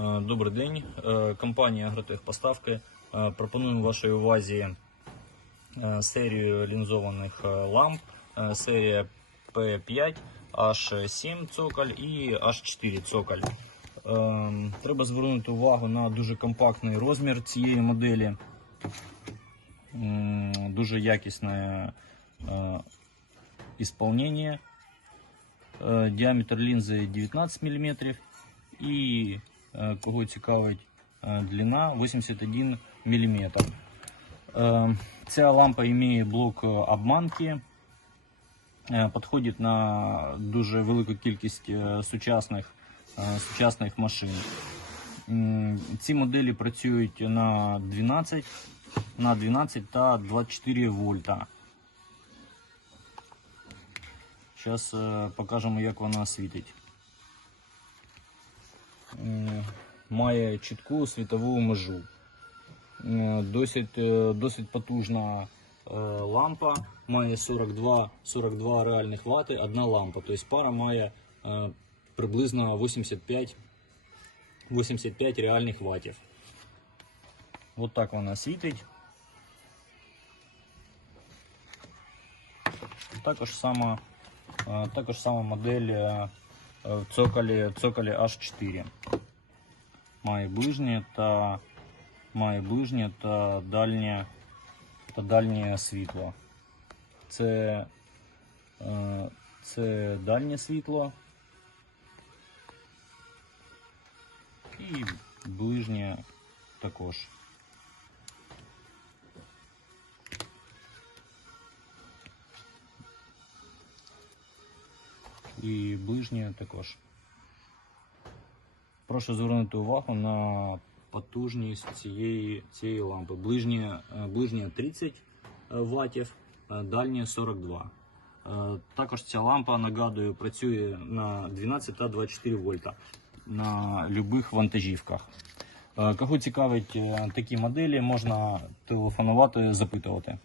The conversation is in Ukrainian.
Е, Добрий день. Е, Компанія Агротехпоставки. Е, Пропонуємо вашій увазі серію лінзованих ламп. Серія P5, H7 цоколь і H4 цоколь. Треба звернути увагу на дуже компактний розмір цієї моделі. Дуже якісне ісполнення. Діаметр лінзи 19 мм і кого цікавить е, длина 81 мм. Е, Ця лампа має блок е, обманки, е, підходить на дуже велику кількість е, сучасних, е, сучасних машин. Ці моделі працюють на 12, на 12 та 24 вольта. Зараз покажемо, як вона світить. Має чітку світову межу. Досить, е, досить потужна е, лампа. Має 42, 42 реальних вати, одна лампа. Тобто пара має е, приблизно 85, 85 реальних ватів. От так вона світить. Також сама, також сама модель в цоколі, цоколі H4. Має ближнє та має ближнє та дальнє та дальнє світло. Це, е, це дальнє світло і ближнє також. І ближнє також. Прошу звернути увагу на потужність цієї, цієї лампи. Ближнє, е, ближнє 30 ватів, е, дальнє 42. Е, Також ця лампа, нагадую, працює на 12 та 24 вольта на любих вантажівках. Е, Кого цікавить е, такі моделі, можна телефонувати, запитувати.